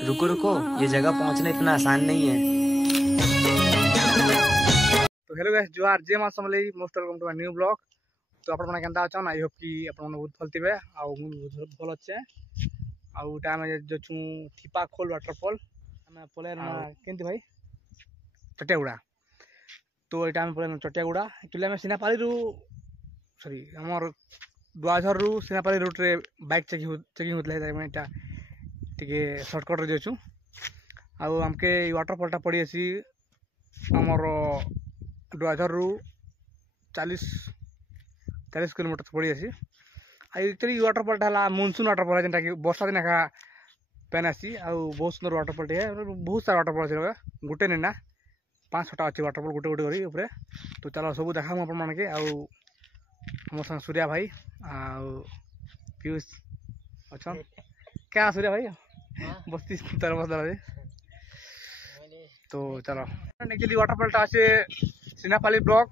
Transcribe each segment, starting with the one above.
रुको रुको, ये जगह पहुंचना इतना आसान नहीं है। तो हेलो गाइस, जोहार जय मां Samalei, most welcome to my new blog. तो आपण केनता अछन, आई होप कि आपण बहुत भल थिबे आ बहुत भल अच्छे। आ टाइम जो छु थिपा खोल वाटरफॉल हमें पले केंती भाई चटियागुड़ा। तो ये टाइम पले चटियागुड़ा एक्चुअली हमें सिनापाली रु सॉरी हमर दुआझर रु सिनापाली रूट रे बाइक चेकिंग होतले टाइम एटा टिके शॉर्टकट रे जेछु। आ हमके वाटरफॉल टा पड़ी आसी हमर दुआझर रु 40 किलोमीटर पड़ी आसी। एक्चुअली वाटरफॉल टा मानसून वाटरफॉल है, जेनटा कि वर्षा दिन एका पेन आसी। आ बहुत सुंदर वाटरफॉल है, बहुत सारा वाटरफॉल अच्छे, गोटे नहीं ना 5-6टा अच्छे वाटरफॉल गोटे गोटे करी ऊपर। तो चलो सब देखा आपण मानके आम संग सूर्या भाई आ पीयूष अच्छा क्या सूर्या भाई बस्ती तरह बस रहे। तो चलो एक्चुअली वाटरफॉल टा अच्छे सिनापाली ब्लॉक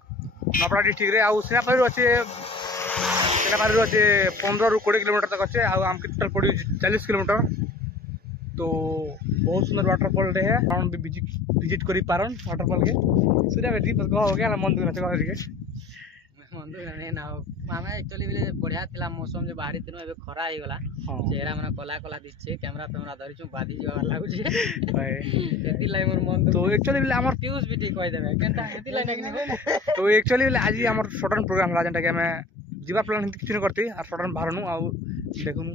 नपड़ा डिस्ट्रिक्ट रे। आउ सिनापाली अच्छे 15 ରୁ 20 किलोमीटर तक अच्छे। आमके टोटल पड़ी 40 किलोमीटर। तो बहुत सुंदर वाटरफॉल है, भी विजिट करी पारन वाटरफॉल के। सूर्या बेटी पर कह हो गया मन दुख कह रे मन दुख नहीं ना आमे एक्चुअली बिले बढ़िया थिला मौसम जे बाहरी दिनो एबे खरा हे गला। चेहरा मन कला कला दिसछे, कैमरा पेमरा धरि छु बादी जवा लागु छे भाई एति लाई मोर मन। तो एक्चुअली बिले हमर पीयूष भी ठीक कहि देबे केनता एति लाई नहीं। तो एक्चुअली बिले आज हमर सडन प्रोग्राम ला, जेनटा कि हमें जीवा प्लान किछ नहीं करती आ सडन बाहरनु आ देखुनु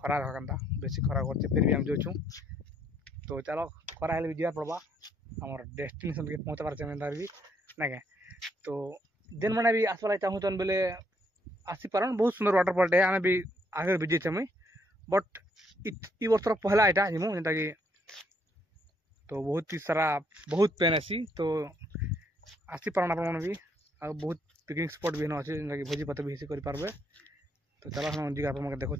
खरा हकंता बेसी खरा करते फिर भी हम जो छु। तो चलो खरा हेले भी जीवा पड़बा हमर डेस्टिनेशन के पहुंचबार जिम्मेदारी भी ना के। तो जेन मैंने भी आसवाला चाहून बोले आसी पारन। बहुत सुंदर वाटरफॉल है, आमे भी आगे विजिट छे बट ई वर्ष पहला एटा जिमु जेनटा कि तो बहुत ही सारा बहुत पेन आसी। तो आसी पारन आपण भी आ बहुत पिकनिक स्पॉट भी अच्छे, जेनटा कि भोजी भात भी करि पारबे। तो चलो हम जगह पर देखो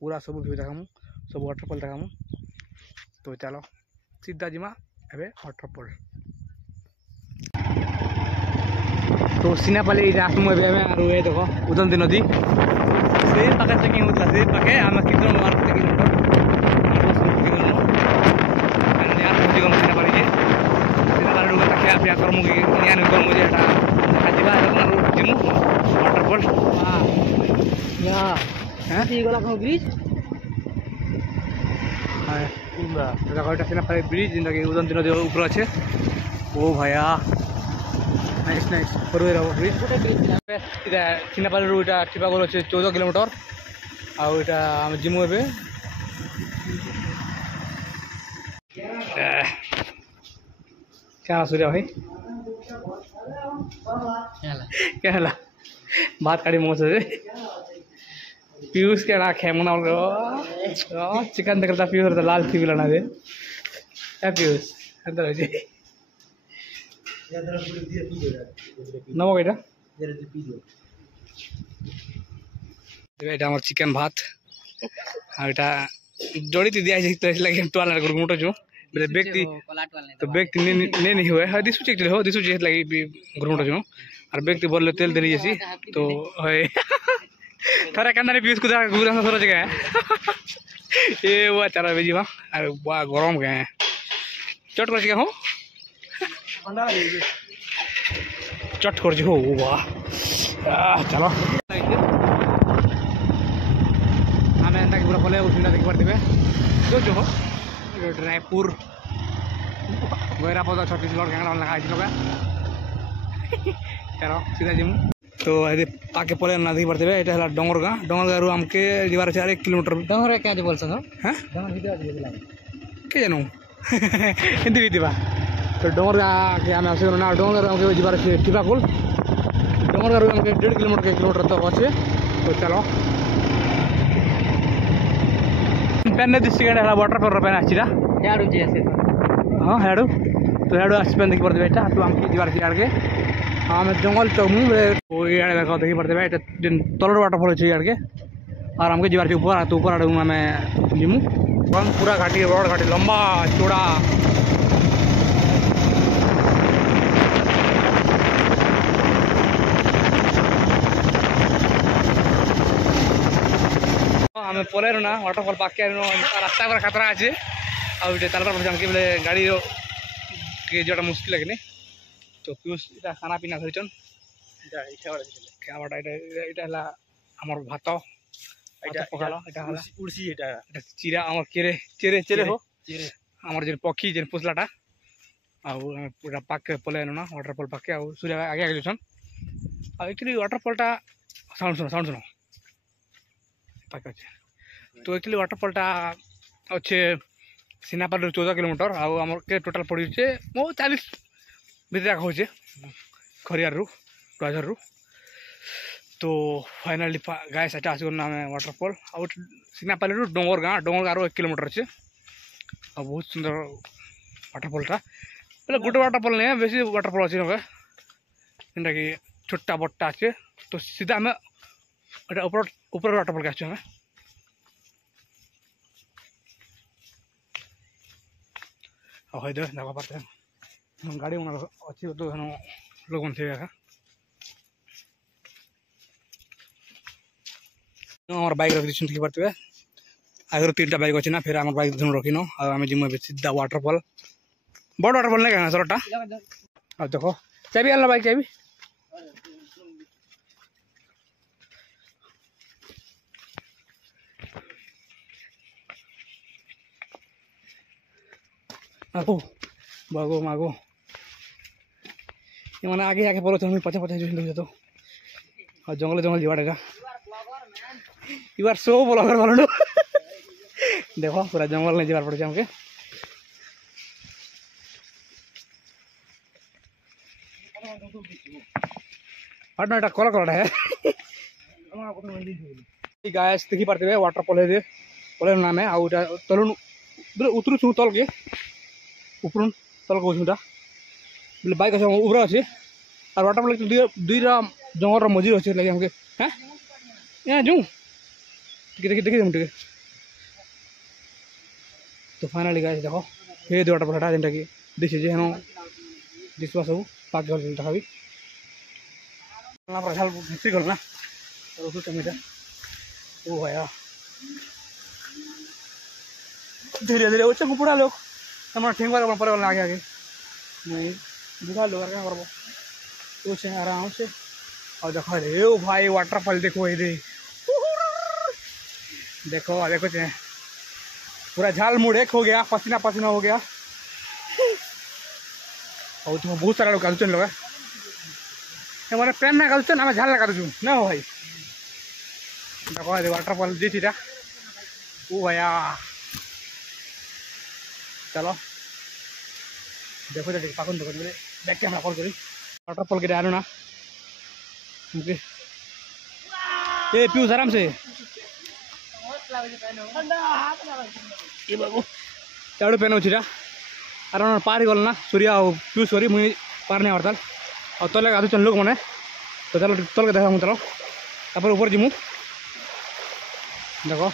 पूरा सब व्यू देखामु, सब वाटरफॉल देखामु। तो चलो सीधा जिमा एबे वाटरफॉल। तो सिनापाली आसमु एबे आरो ए देखो उदंती नदी से पाके चेकिंग होतला, से पाके हम कितना 12 किलोमीटर यार भोजी गम सिनापाली जे सिनापाली लोग ताके आप करमु कि यान करमु जे एटा आजिबा आरो जिमु वाटरफॉल। हां या ती गला को ब्रिज हां इमरा देखो एटा सिनापाली ब्रिज जेनटा कि उदंती नदी ऊपर আছে। ओ भाया नाइस नाइस फॉरवे रहो ब्रिज गोटे ब्रिज इटा सिनापाली रो इटा टिपा गोल আছে 14 किलोमीटर। आ इटा हम जिमु एबे क्या सूर्या भाई क्या हला बात काटी मोस से पीयूष के ना खे मना चिकन देखता पीयूष तो लाल थी बिलाना दे क्या पीयूष अंदर हो जे नमो बेटा এটা আমার চিকেন ভাত আর এটা জড়িত দিয়া যাই তো লাগে টুয়াল আর গুড় মুটো जो बेले व्यक्ति तो व्यक्ति ने नहीं हुए है दिसु चेक हो दिसु जेत लगी गुड़ मुटो जो और व्यक्ति बोलले तेल देली जैसी। तो है थोड़ा कांदा पीस को गुरा थोड़ा जगह ए वो चारा बेजी बा अरे बा गरम गए चट कर हो चट कर हो वाह चलो हमें एंता पूरा पले उठना देख पारते जो जो रायपुर गैरापद छत्तीसगढ़ क्या लगा चलो सीधा जिमु। तो ये पाके पले ना देख पारते ये डोंगर गाँव रू आमके जीवार 1 किलोमीटर डोंगर क्या बोल सन हाँ डोंगर भितर के जानू हिंदी भी दिबा। तो डोंगर के आम आस ना डोंगर आमके जीवार टिपाकुल डोंगर आमके 1.5 किलोमीटर तक अच्छे। तो चलो पेन डिस्ट्रिक्ट वाटरफॉल पेन आछिरा याडू जे से हां हेडू तो हेडू आस पेन देखि परदे बेटा। तो आमके जीवार के आगे हम जंगल तो मु ओ याडे देखो देखि परदे बेटा दिन तलर वाटरफॉल छै यार के और हमके जीवार के ऊपर तो ऊपर आडू हमें जिमु पूरा घाटी रोड घाटी लंबा चौड़ा आम पलैरु ना वाटरफल पाके रास्ता पर खतरा अच्छे आउटे ताल के बोले गाड़ी के जोटा मुस्किल लगे तो पीयूष इटा खाना पीना धरचन खावाटा आमर भात चिरा आमर केरे चेरे चेरे हो आमर जेन पक्षी जेन पुसलाटा पूरा पाके पलैनु ना वाटरफल पाके सूर्य आगे आगे जान एक्चुअली वाटरफलटा साउंड सुनो पाके अच्छे तो एक्चुअली वाटरफलटा अच्छे सीनापाल 14 किलोमीटर आमर के टोटाल पड़े मो 40 भितर हो खरियार टुआझर तो फाइनाली गाय सेटा आसगन आम वाटरफल आउ सीनापाली डोंगर गाँ 1 किलोमीटर अच्छे बहुत सुंदर वाटरफलटा बोले गोटे वाटरफल नहीं बेसी वाटरफल अच्छे जेनटा कि छोटा बट्टा अच्छे तो सीधा आम ऊपर वाटरफल के आम है देखा पाते गाड़ी अच्छी तो लोग थे हमारे बाइक रखी देखी पार्थे आगे 3टा बाइक अच्छे ना फिर आम बाइक रखिन आम जिम सीधा वाटरफल बड़ वाटरफल नहीं कहना सरटा देखो चाबी आना बाइक चाबी आगो बागो मागो ये मैंने आगे आगे पड़ो पचा पचा तो और जंगल जंगल जीवाटा यू आर सो ब्लॉगर वालों देखो पूरा जंगल नहीं जीवार पड़े हमके हटना कला कलाटा है गाय देखी पार्थे वाटरफल है पले नाम है आउ तलु बोले उतरू छू तल के ऊपर तल को बोले बाइक अच्छे ऊपर अच्छे और वाटरफल दुईटा जंगल मझी अच्छे लगे हमके हाँ यहाँ जूँ देखी देखी टे तो फाइनाली गाय देखो ये वाटरफल हटा जेनटा कि दिखे जे हेन दिशा सब पाक गल देखा भी झाल घुसी गल ना टमेटा ओ भाया धीरे धीरे उच्च बुढ़ा लोग ठेंग पर आगे आगे नहीं बुढ़ा लोग क्या करब कुछ आराम से और देखो रे ओ भाई वाटरफॉल देखो ये देखो देखो पूरा झाल मुड़ एक हो गया पसीना पसीना हो गया और तुम बहुत सारा लोग गालुचन लोग हमारे पेन ना गालुचन आम झाल लगा दूँ ना हो भाई देखो वाटरफॉल जीटा ओ भैया चलो देखो तो पाखन देखो बोले बैक कैमरा कॉल करी वाटरफॉल के आनो ना ए पीयूष आराम से ये बाबू चाड़ू पेन अच्छी आर पार गल ना सूर्य पीयूष करी मुझे पार नहीं हरताल और तले गाधु चल लोग मैंने तो चलो तल के देखा चलो तापर ऊपर जीमु देखो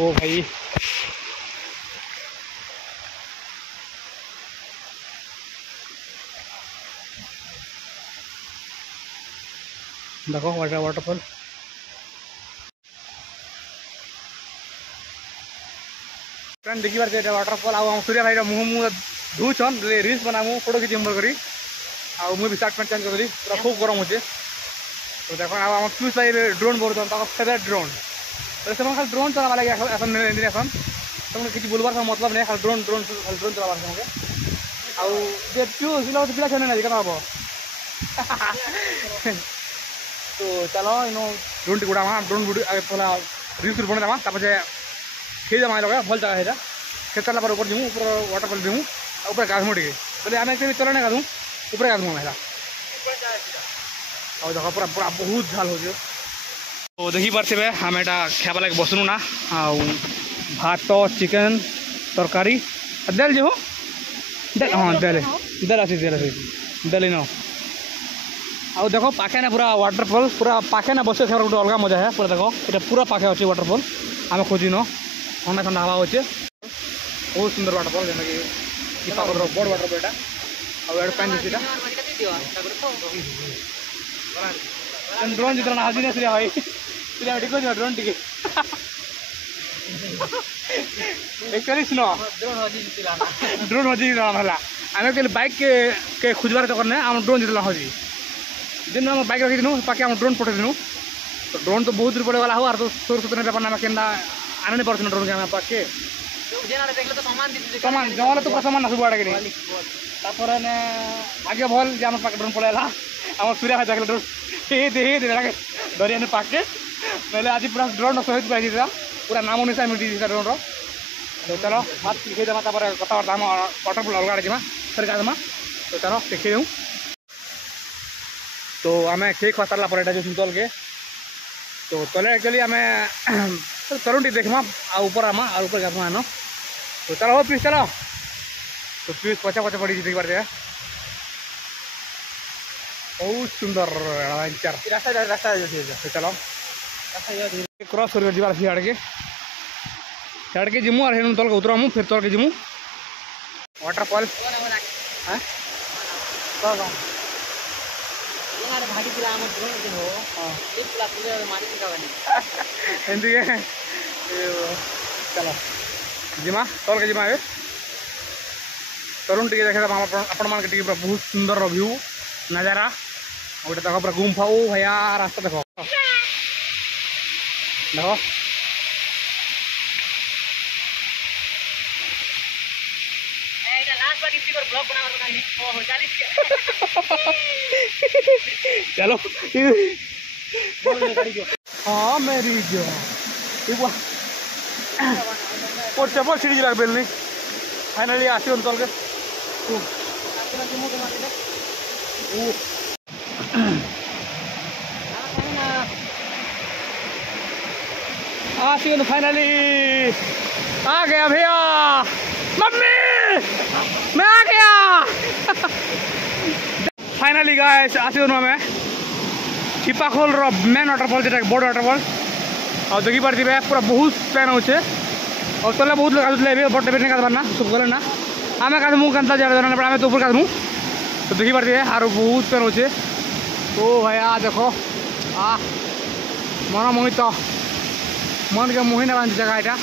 ओ भाई देखो वाटरफॉल फ्रेंड देखी पारे वाटरफॉल आम सूर्य भाई मुँह मुँह धुचन रिल्स बनामु फोटो खींच करी मुझे सार्ट पैंट चेंज करी पूरा खूब गरम होचे तो देखो आम पीयूष भाई ड्रोन बोलते फेवरेट ड्रोन तो से खाली ड्रोन चलावा लगे एसन तुमने किसी बोलबार मतलब नहीं खाली ड्रोन ड्रोन ड्रोन चलाबार से पीयूष पिला खेल ना क्या हम तो चलो इन ड्रोन टी उड़ामा ड्रोन आगे पहला रिल्स बनेदामा खेल देमा लगे भल जगह है खेल सारा पर ऊपर जीमु ऊपर वाटरफॉल जीमु ऊपर गाधमु टे बोले आम एक चलने गाधु ऊपर गाधमु है और देखो पूरा पूरा बहुत झाल हो तो देखी पारे आम एटा खावा लगे बसनु ना भात चिकेन तरकारी दाल जो हाँ दाल दाल अच्छी दाल नो आउ देखो पाखे ना पूरा वाटरफॉल पूरा पाखे ना बस खेल गोटे अलग मजा है पूरा देखो ये पूरा पाखे अच्छे वाटरफॉल आम खोजी न ठंडा ठंडा हवा अच्छे बहुत सुंदर वाटरफॉल जेना कि बड़ वाटरफॉल एटा आउ पैन जीटा ड्रोन जितना हाजी ना भाई ड्रोन टी एक्चुअली सुनो ड्रोन हजी नाला आम एक्चुअली बाइक के खोजबार चक्कर ने आम ड्रोन जितना हजी दिन आम बाइक रखी पाके आम ड्रोन पठेनु तो ड्रोन तो बहुत दूर पड़े वाला हो और तो सोर सुतने बेपार ना के आने नहीं पड़े ड्रोन के आम पाके सामान जमाले तो सामान ना सब आड़े तापर ने आगे भल जे आम पाके ड्रोन पड़ेला आम सूर्या भाई देखले ड्रोन हे दरिया ने पाके पहले आज पूरा ड्रोन सहित पाई पूरा नाम निशा मिल ड्रोन रो तो चलो हाथ लिखे देमा कथबार्ता हम वाटरफल अलग आड़े जामा फिर गामा तो चलो देखी दूँ तो आम खेई खुआ सारा पर जो तल के तो तले एक्चुअली आम तरुण टी देखमा ऊपर आमा और ऊपर गामा आनो तो चलो हो प्लीज चलो तो प्लीज पचा पचा पड़ी देख पारे बहुत सुंदर रास्ता रास्ता तो चलो क्रॉस कर जी सियाड़ के जिमु और तल के उतरमु फिर तल के जिमु वाटरफॉल चलो जिमा तल के जिमा तरुण टी देखे आपण मान टी बहुत सुंदर व्यू नजारा गोटे देख पूरा गुम्फा ओ भैया रास्ता देख देखो चलो हाँ मेरी जो टेबल सीढ़ी लग बेलनी फाइनली आसी तल के आसी फाइनली आ गया भैया मम्मी मैं आ गया फाइनली गाइस आसी में चिपाखोल मेन वाटरफॉल जो बड़ वाटरफॉल और देखी पार्थे पूरा बहुत पेन हो और तले बहुत लोग गाधुले बट नहीं गाधबार ना सब गले ना आम गाधमु केन्ता जाने आम तो ऊपर गाधमु तो देखी पार्थे और बहुत पेन हो भैया देखो मनमोहित मन के मोही ना जगह यहाँ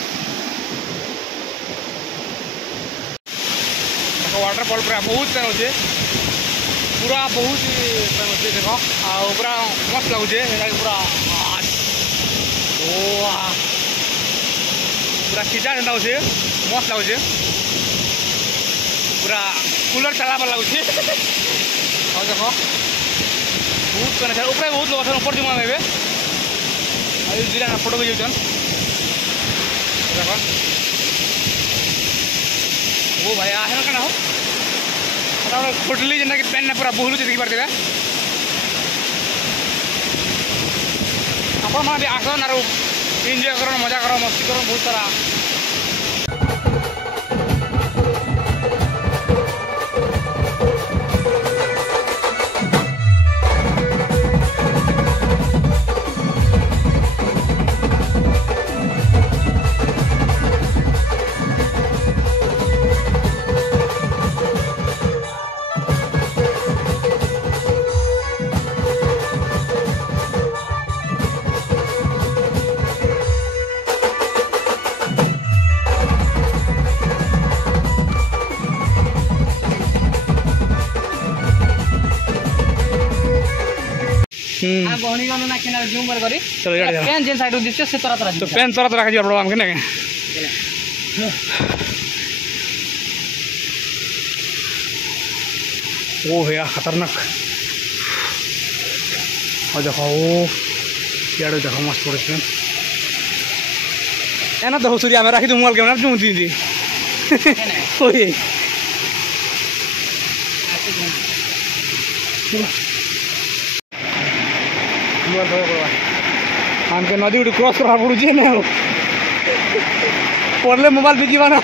वाटरफॉल पूरा बहुत पेन हो पूरा बहुत पेन हो देख पूरा मस्त लगुचे पूरा पूरा सीधा जेनता हो मस्त लगुचे पूरा कूलर चलाबार लगुचे और देख बहुत पेन है ऊपर बहुत लोग ऊपर जमा हे फोटो भी जान देख वो भाई आना क्या हो फुटली जेनता कि पेन पूरा बुलू देखी पार्थे आपण मैंने आसन और एंजॉय कर मजा कर मस्ती कर बहुत सारा बहनी गनो ना केना जूम कर करी चलो जा पेन जेन साइड दिसते से तरह तरह तो पेन तरह तरह का पड़ो हमके ना ओ भैया खतरनाक और देखो यार देखो मस्त पड़े है ना तो सूर्या में राखी तो मोबाइल कैमरा जूम दी ओए हमके नदी उठी क्रॉस करा पड़ुचे ना पड़ले मोबाइल बिकी ना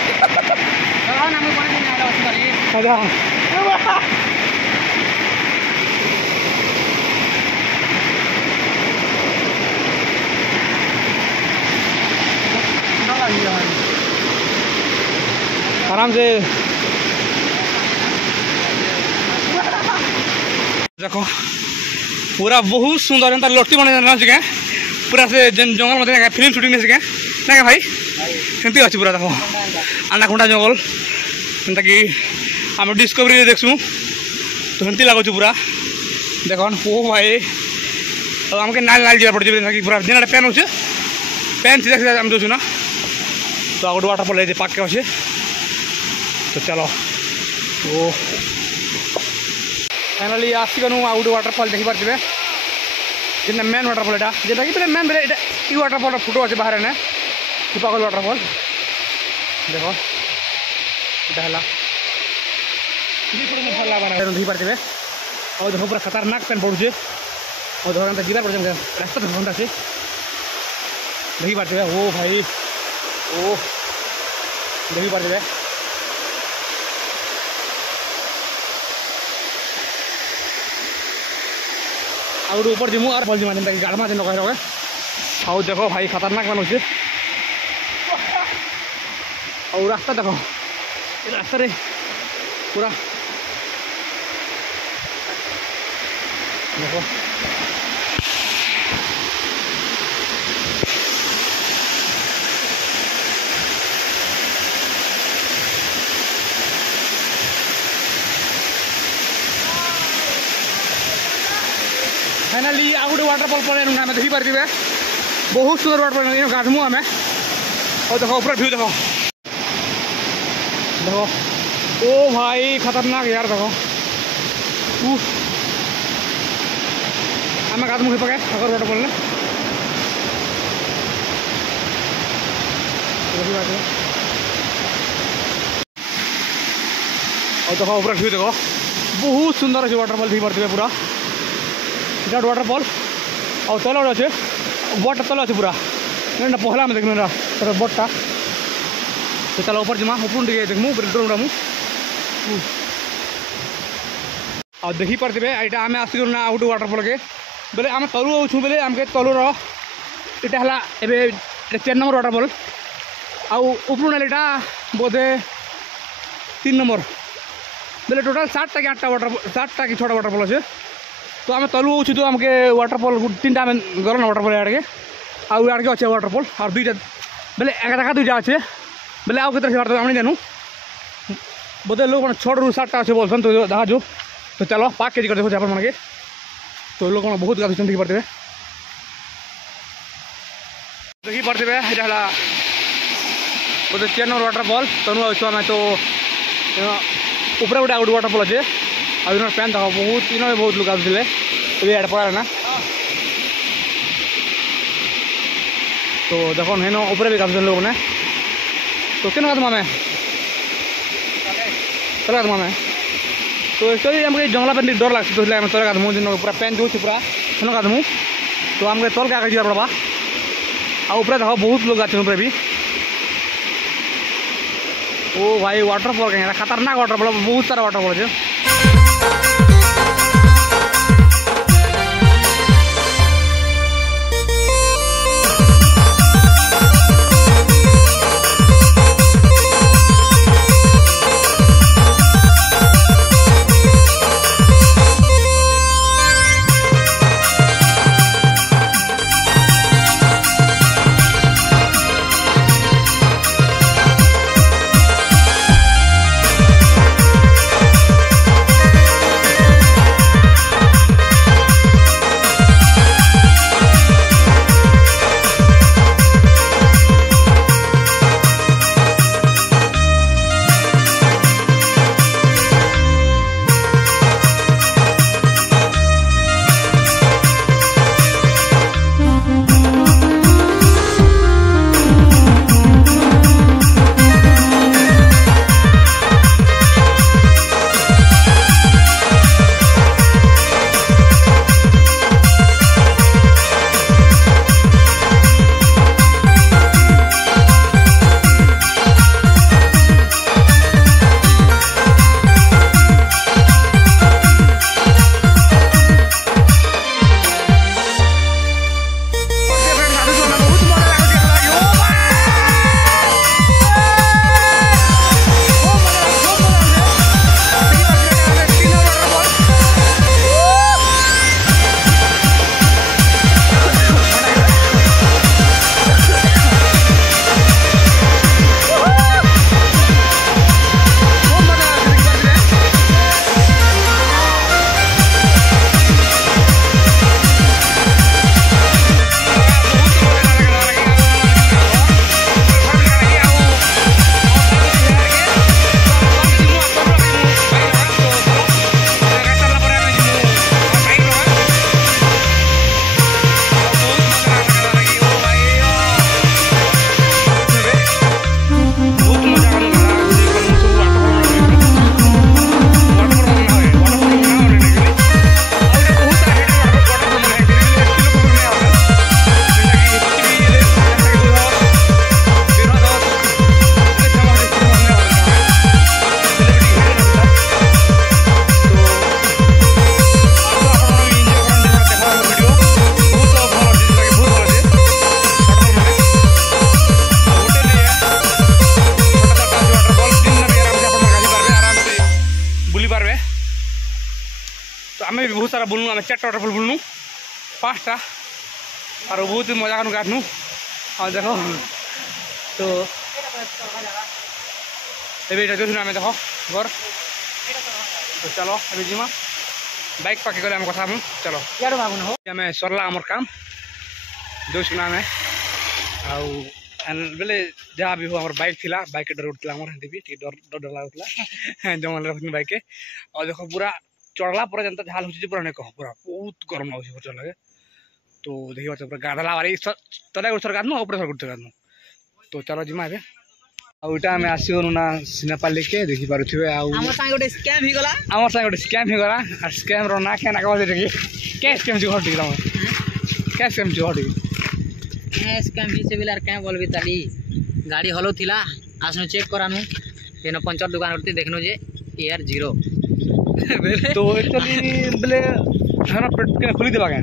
आराम से देखो पूरा बहुत सुंदर एंता लट्टी बने जाना पूरा से जंगल में फिल्म शूटिंग नहीं सके ना क्या भाई सेमती अच्छी पूरा देखो आनाकोंडा जंगल जेनता कि आम डिस्कवरी देखूँ तो सेमती लगुच पूरा देख ओ भाई आमके नाल नाल जा पड़े पूरा जेना पेन हो पेन सीधा सीधा आम जाऊँ ना तो आ गए वाटरफल ये पाके अच्छे तो चलो ओ फाइनाली आसिगनु आ गए वाटरफल देखी पारे जेना मेन वाटरफल यहाँ जेटा कि मेन बेले ये वाटरफल फोटो अच्छे बाहर ने टीपाकल वाटरफल देख यहाँ देखी पारे और देखो पूरा खतरनाक पेन पड़ुचे और देखो जीवा पड़े रास्ता घंटा से देखी पारे ओ भाई ओ देखी पारे और ऊपर जीमु और फल जीमा जेनता कि गाड़मा जेन कह और देखो भाई खतरनाक मान अच्छे और रास्ता देखो रास्ता रे पूरा देखो फाइनाली आ गए वाटरफल पड़े आम देखी पारे बहुत सुंदर वाटरफल गाधमु आम और देखो ऊपर व्यू देखो देखो ओ भाई खतरनाक यार देखो आम गाधमु पके अगर वाटरफल ने देखी पारे और देखो ऊपर व्यू देखो बहुत सुंदर अच्छे वाटरफल देखी पारे पूरा इटा वाटरफल और तल अच्छे बोट तल अच्छे पूरा ना पहला आम देखना ना बोटा तो चलो ऊपर जमा ऊपर टे देखमु ड्रोन और देखी पारे यहाँ आम आस ना आउट वाटरफल के बोले आम तलु आछू बोले आमके तलुर यहाँ एवं 4 नंबर वाटरफल आउपर ना बोधे 3 नंबर बोले टोटाल 7टा कि 8टा वाटरफल 7टा कि 6टा वाटरफल अच्छे तो आम तलु आछू तो आमके वाटरफल 3टा आम गल ना वाटरफल याड़े आड़ के अच्छे वाटरफल और 2टा बोले एका 2टा अच्छे बोले आउ के आम जानू बोधे लोग मैं 6 रू 7टा अच्छे बोलसन तो देखा जो तो चलो 5 केजी कर देखो चापर मन के तो लोग बहुत गाधुन देखी पारे देखी पारे यहाँ बोधे 4 नंबर वाटरफल तनु आछू आम तो ऊपर गोटे आउट वाटरफल अच्छे और पैन देखो बहुत इन बहुत लोग गाधुले ये पड़ा ना तो देखो हेन ऊपर भी गाधुन लोग ने तो क्या गाधम आम चल गाधम आम तो एक्चुअली आमके जंगला पे डर लगती तो आम तले गाधमु जिन पूरा पेन जो पूरा हेन गाधमु तो आमके तल के आगे जा पड़वा आ ऊपर देखो बहुत लोग गाछन ऊपर भी ओ भाई वाटरफल कहीं खतरनाक वाटरफल बहुत सारा वाटरफल है। आम भी बहुत सारा बुलनु आम 4टा वाटरफल बुलनु 5टा और बहुत मजा करूँ गाधनु और देखो तो ये देखो आम देख घर तो चलो अभी जीमा बाइक पाके गले आम कथा चलो आम सरला आमर काम जो आम बेले जहाँ भी हो आम बाइक थी बाइक डर उठला भी डर डर लगुला जमा रखनी बाइक और देखो पूरा चढ़ला पर जनता झाल हो पूरा नहीं कह पूरा बहुत गरम लगे चढ़ लगे तो देखिए पूरा गाधला बारी तले गोटे गाधनु ऊपर गोटे गाधनु तो चलो जिमा ए आउटा आम आसगलु ना सिनेपाली के देखी पारे आम सागे स्कैम होगला और स्कैम ना क्या ना क्या स्कैम घटी तुम क्या स्कैम घटी स्कैम भी से बिलार क्या बोलबी ताली गाड़ी हलो थिला आसनु चेक करानु तेन पंचर दुकान करती देखनु जे एयर 0 तो एक्चुअली बेले खाना पेट खुली देबा क्या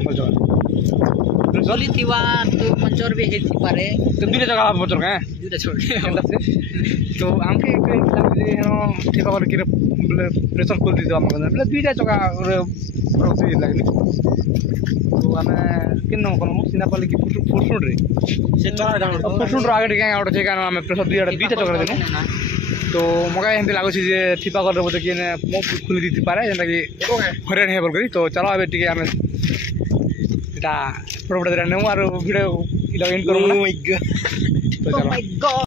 चली थिवा तो पंचर भी हे थी पारे तो दुटा जगह पंचर का दुटा छोड़ के तो आमके ठीक कर के बेले प्रेशर खोल दी आम बेले दुटा जगह रोसी लागनी तो आम किन कलम सिनापाली की फुटसुंड रे से फुटसुंड आगे टिके आउट जे कान आम प्रेशर दुटा जगह देनु तो मका एमती लगुच जे ठीपा कर बोलते कि मो खुली दी पारे जेनता कि हरियाण हे बोल तो चलो अबे टिके आम फोटो फोटो नेमु और वीडियो लॉगिन करूँ तो चलो